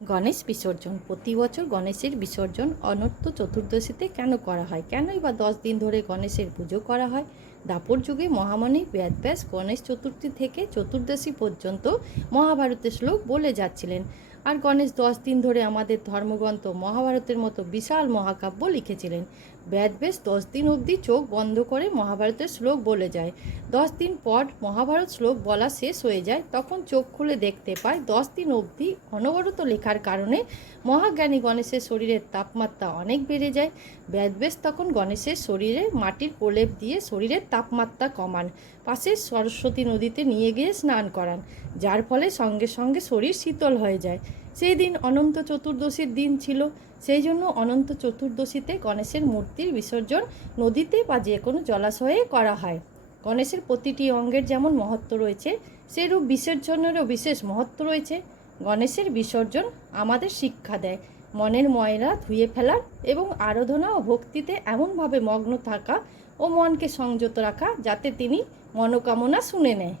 গণেশ বিসর্জন প্রতি বছর গণেশের বিসর্জন অনন্ত চতুর্দশীতে কেন করা হয়? কেনই বা 10 দিন ধরে গণেশের পুজো করা হয়? দাপর যুগে মহামণি বেদব্যাস গণেশ চতুর্থী থেকে চতুর্দশী পর্যন্ত মহাভারতের শ্লোক বলে যাচ্ছিলেন। আর গণেশ 10 দিন ধরে আমাদের ধর্মগ্রন্থ মহাভারতের মতো বিশাল মহাকাব্য লিখেছিলেন। বেদব্যাস 10 দিন অবধি চোখ বন্ধ করে মহাভারতের শ্লোক বলে যায়। 10 দিন পর মহাভারত শ্লোক বলা শেষ হয়ে যায়, তখন চোখ খুলে দেখতে পায় 10 দিন অবধি অনবরত লেখার কারণে মহাজ্ঞানী গণেশের শরীরের তাপমাত্রা অনেক বেড়ে যায়। বেদব্যাস তখন গণেশের শরীরে মাটির প্রলেপ দিয়ে শরীরের তাপমাত্রা কমান, পাশের সরস্বতী নদীতে নিয়ে গিয়ে স্নান করান, যার ফলে সঙ্গে সঙ্গে শরীর শীতল হয়ে যায়। সেই দিন অনন্ত চতুর্দশীর দিন ছিল, সেই জন্য অনন্ত চতুর্দশীতে গণেশের মূর্তির বিসর্জন নদীতে বা যে কোনো জলাশয়ে করা হয়। গণেশের প্রতিটি অঙ্গের যেমন মহত্ব রয়েছে, সেরূপ বিসর্জনেরও বিশেষ মহত্ব রয়েছে। গণেশের বিসর্জন আমাদের শিক্ষা দেয় মনের ময়লা ধুয়ে ফেলার এবং আরাধনা ও ভক্তিতে এমনভাবে মগ্ন থাকা ও মনকে সংযত রাখা যাতে তিনি মনোকামনা শুনে নেয়।